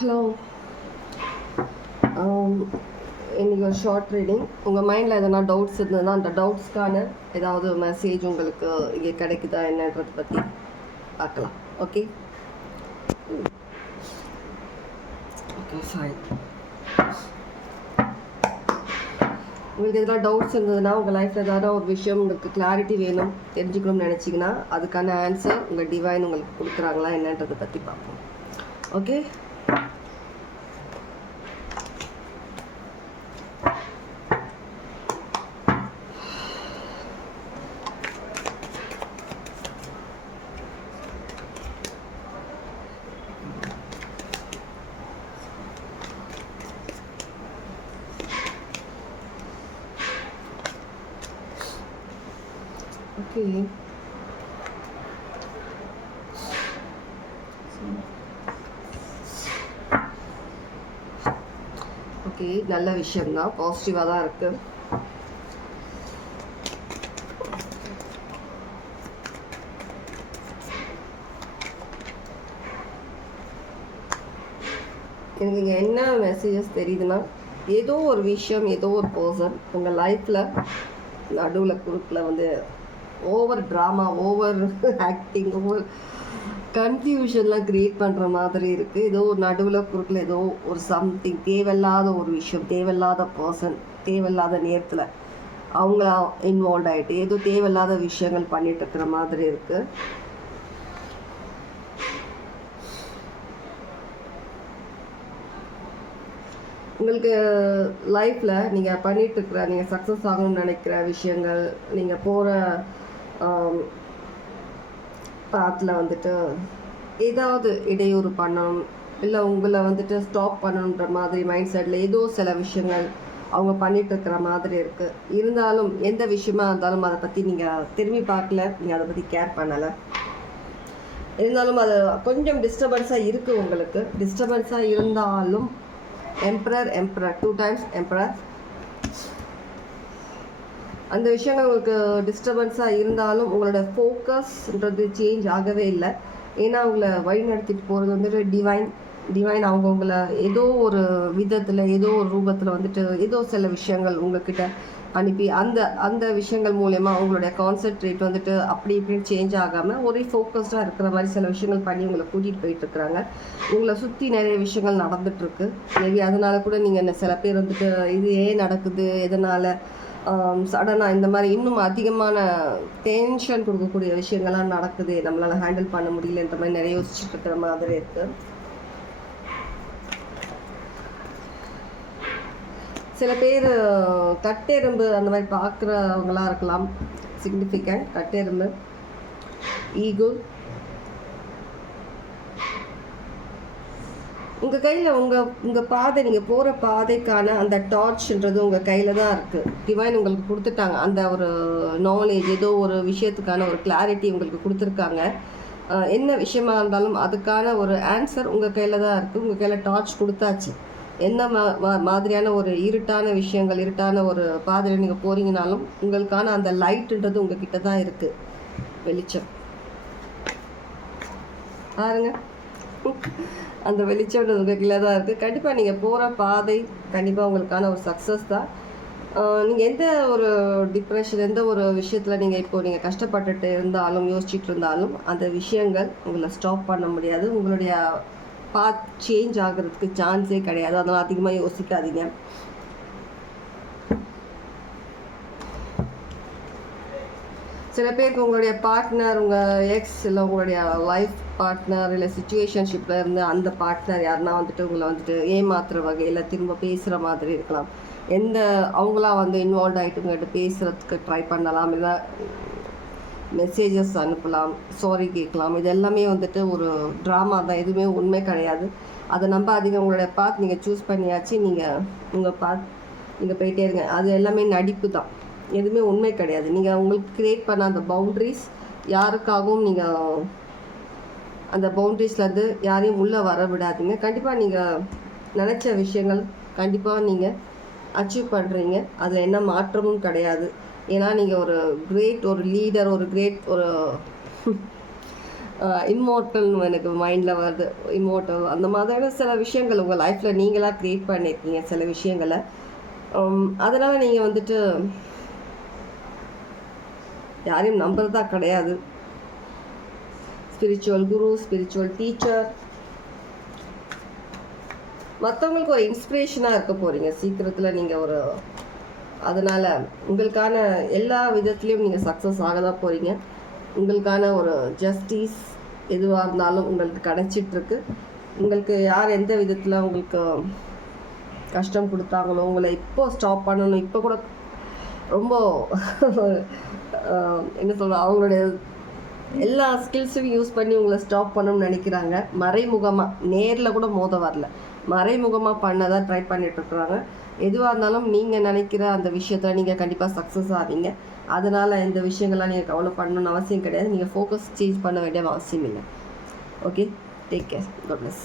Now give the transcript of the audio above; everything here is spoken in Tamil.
ஹலோ um, இன்றைக்கி ஒரு ஷார்ட் ரீடிங் உங்கள் மைண்டில் எதனா டவுட்ஸ் இருந்ததுன்னா அந்த டவுட்ஸ்க்கான ஏதாவது மெசேஜ் உங்களுக்கு இங்கே கிடைக்குதா என்னன்றதை பற்றி பார்க்கலாம். ஓகே ஓகே ஃபைன் உங்களுக்கு எதனா டவுட்ஸ் இருந்ததுன்னா உங்கள் லைஃப்பில் ஏதாவது ஒரு விஷயம் உங்களுக்கு கிளாரிட்டி வேணும் தெரிஞ்சுக்கணும்னு நினச்சிங்கன்னா அதுக்கான ஆன்சர் உங்கள் டிவைன் உங்களுக்கு கொடுக்குறாங்களா என்னன்றதை பற்றி பார்ப்போம். ஓகே ஓகே ஓகே நல்ல விஷயம்தான். பாசிட்டிவாக தான் இருக்கு. எனக்கு இங்கே என்ன மெசேஜஸ் தெரியுதுன்னா ஏதோ ஒரு விஷயம் ஏதோ ஒரு பர்சன் உங்கள் லைஃப்பில் நடுவில் குறுக்கில் வந்து over drama over acting over கன்ஃபியூஷன்லாம் create பண்ணுற மாதிரி இருக்குது ஏதோ ஒரு நடுவில் குறுக்கில் ஏதோ ஒரு சம்திங் தேவையில்லாத ஒரு விஷயம் தேவையில்லாத பர்சன் தேவையில்லாத நேரத்தில் அவங்களா இன்வால்வ் ஆகிட்டு ஏதோ தேவையில்லாத விஷயங்கள் பண்ணிட்டு இருக்கிற மாதிரி இருக்குது உங்களுக்கு லைஃப்பில் நீங்கள் பண்ணிகிட்ருக்கிற நீங்கள் சக்ஸஸ் ஆகணும்னு நினைக்கிற விஷயங்கள் நீங்கள் போகிற பாத்தில் வந்துட்டு ஏதாவது இடையூறு பண்ணணும் இல்லை உங்களை வந்துட்டு ஸ்டாப் பண்ணணுன்ற மாதிரி மைண்ட் செட்டில் ஏதோ சில விஷயங்கள் அவங்க பண்ணிட்டு இருக்கிற மாதிரி இருக்குது இருந்தாலும் எந்த விஷயமா இருந்தாலும் அதை பற்றி நீங்கள் திரும்பி பார்க்கல நீங்கள் அதை பற்றி கேர் பண்ணலை. இருந்தாலும் அது கொஞ்சம் டிஸ்டர்பன்ஸாக இருக்குது உங்களுக்கு. டிஸ்டர்பன்ஸாக இருந்தாலும் emperor emperor two times emperor அந்த விஷயங்கள் உங்களுக்கு டிஸ்டர்பன்ஸாக இருந்தாலும் உங்களோட ஃபோக்கஸ்ன்றது சேஞ்ச் ஆகவே இல்லை. ஏன்னா உங்களை வழி நடத்திட்டு போகிறது வந்துட்டு டிவைன் டிவைன் அவங்கவுங்கள ஏதோ ஒரு விதத்தில் ஏதோ ஒரு ரூபத்தில் வந்துட்டு ஏதோ சில விஷயங்கள் உங்ககிட்ட அனுப்பி அந்த அந்த விஷயங்கள் மூலயமா அவங்களுடைய கான்சென்ட்ரேட் வந்துட்டு அப்படி இப்படின்னு சேஞ்ச் ஆகாமல் ஒரே ஃபோக்கஸ்டாக இருக்கிற மாதிரி சில விஷயங்கள் பண்ணி உங்களை கூட்டிகிட்டு போயிட்டுருக்குறாங்க உங்களை சுற்றி நிறைய விஷயங்கள் நடந்துகிட்ருக்கு மேபி அதனால கூட நீங்கள் சில பேர் வந்துட்டு இது ஏன் நடக்குது? எதனால் சடனாக இந்த மாதிரி இன்னும் அதிகமான டென்ஷன் கொடுக்கக்கூடிய விஷயங்கள்லாம் நடக்குது. நம்மளால் ஹேண்டில் பண்ண முடியலன்ற மாதிரி நிறைய யோசிச்சுட்டு இருக்கிற மாதிரி இருக்குது சில பேர் கட்டெரும்பு அந்த மாதிரி பார்க்குறவங்களா இருக்கலாம். சிக்னிஃபிகண்ட் கட்டெரும்பு ஈகுள் உங்கள் கையில் உங்கள் உங்கள் பாதை நீங்கள் போகிற பாதைக்கான அந்த டார்ச்ன்றது உங்கள் கையில் தான் இருக்குது டிவைன் உங்களுக்கு கொடுத்துட்டாங்க. அந்த ஒரு நாலேஜ் ஏதோ ஒரு விஷயத்துக்கான ஒரு கிளாரிட்டி உங்களுக்கு கொடுத்துருக்காங்க. என்ன விஷயமா இருந்தாலும் அதுக்கான ஒரு ஆன்சர் உங்கள் கையில் தான் இருக்குது உங்கள் கையில் டார்ச் கொடுத்தாச்சு. என்ன மா மாதிரியான ஒரு இருட்டான விஷயங்கள் இருட்டான ஒரு பாதையில் நீங்கள் போகிறீங்கனாலும் உங்களுக்கான அந்த லைட்டுன்றது உங்கள் கிட்ட தான் இருக்குது வெளிச்சம். பாருங்கள் அந்த வெளிச்சம் உங்கள் கீழே தான் இருக்குது கண்டிப்பாக நீங்கள் போகிற பாதை கண்டிப்பாக உங்களுக்கான ஒரு சக்ஸஸ் தான். நீங்கள் எந்த ஒரு டிப்ரெஷன் எந்த ஒரு விஷயத்தில் நீங்கள் இப்போ நீங்கள் கஷ்டப்பட்டுட்டு இருந்தாலும் யோசிச்சுட்டு இருந்தாலும் அந்த விஷயங்கள் உங்களை ஸ்டாப் பண்ண முடியாது. உங்களுடைய பாத் சேஞ்ச் ஆகிறதுக்கு சான்ஸே கிடையாது. அதனால் அதிகமாக யோசிக்காதீங்க. சில பேருக்கு உங்களுடைய பார்ட்னர் உங்கள் எக்ஸ் இல்லை உங்களுடைய லைஃப் பார்ட்னர் இல்லை சுச்சுவேஷன்ஷிப்பில் இருந்து அந்த பார்ட்னர் யாருன்னா வந்துட்டு உங்களை வந்துட்டு ஏமாத்துற வகையில் திரும்ப பேசுகிற மாதிரி இருக்கலாம். எந்த அவங்களா வந்து இன்வால்வ் ஆகிட்டு உங்கள்கிட்ட பேசுகிறதுக்கு ட்ரை பண்ணலாம் இல்லை மெசேஜஸ் அனுப்பலாம் சாரி கேட்கலாம் இது எல்லாமே வந்துட்டு ஒரு ட்ராமா தான் எதுவுமே உண்மை கிடையாது. அதை நம்ப அதிகம் உங்களுடைய பாத் நீங்கள் சூஸ் பண்ணியாச்சு நீங்கள் உங்கள் பாத் நீங்கள் போயிட்டே இருங்க. அது எல்லாமே நடிப்பு தான். எதுவுமே உண்மை கிடையாது. நீங்கள் உங்களுக்கு க்ரியேட் பண்ண அந்த பவுண்ட்ரிஸ் யாருக்காகவும் நீங்கள் அந்த பவுண்ட்ரிஸ்லேருந்து யாரையும் உள்ளே வர விடாதீங்க. கண்டிப்பாக நீங்கள் நினச்ச விஷயங்கள் கண்டிப்பாக நீங்கள் அச்சீவ் பண்ணுறீங்க அதில் என்ன மாற்றமும் கிடையாது. ஏன்னா நீங்கள் ஒரு கிரேட் ஒரு லீடர் ஒரு கிரேட் ஒரு இம்மோட்டல்னு எனக்கு மைண்டில் வருது. இம்மோட்டல் அந்த மாதிரியான சில விஷயங்கள் உங்கள் லைஃப்பில் நீங்களாக க்ரியேட் பண்ணியிருக்கீங்க சில விஷயங்களை. அதனால் நீங்கள் வந்துட்டு யாரையும் நம்புறதா கிடையாது. ஸ்பிரிச்சுவல் குரு ஸ்பிரிச்சுவல் டீச்சர் மற்றவங்களுக்கு ஒரு இன்ஸ்பிரேஷனாக இருக்க போகிறீங்க சீக்கிரத்தில் நீங்கள் ஒரு அதனால் உங்களுக்கான எல்லா விதத்துலேயும் நீங்கள் சக்ஸஸ் ஆக தான் போகிறீங்க உங்களுக்கான ஒரு ஜஸ்டிஸ் எதுவாக இருந்தாலும் உங்களுக்கு கிடச்சிட்ருக்கு. உங்களுக்கு யார் எந்த விதத்தில் உங்களுக்கு கஷ்டம் கொடுத்தாங்களோ உங்களை இப்போ ஸ்டாப் பண்ணணும் இப்போ கூட ரொம்ப என்ன சொல்ற அவங்களுடைய எல்லா ஸ்கில்ஸையும் யூஸ் பண்ணி உங்களை ஸ்டாப் பண்ணணும்னு நினைக்கிறாங்க. மறைமுகமாக நேரில் கூட மோத வரல. மறைமுகமாக பண்ணதான் ட்ரை பண்ணிட்டுருக்குறாங்க எதுவாக இருந்தாலும் நீங்கள் நினைக்கிற அந்த விஷயத்தில் நீங்கள் கண்டிப்பாக சக்ஸஸ் ஆவீங்க. அதனால் இந்த விஷயங்கள்லாம் நீங்கள் கவலை பண்ணணும்னு அவசியம் கிடையாது. நீங்கள் ஃபோக்கஸ் சேஞ்ச் பண்ண வேண்டிய அவசியம் இல்லை. Okay take care good bless.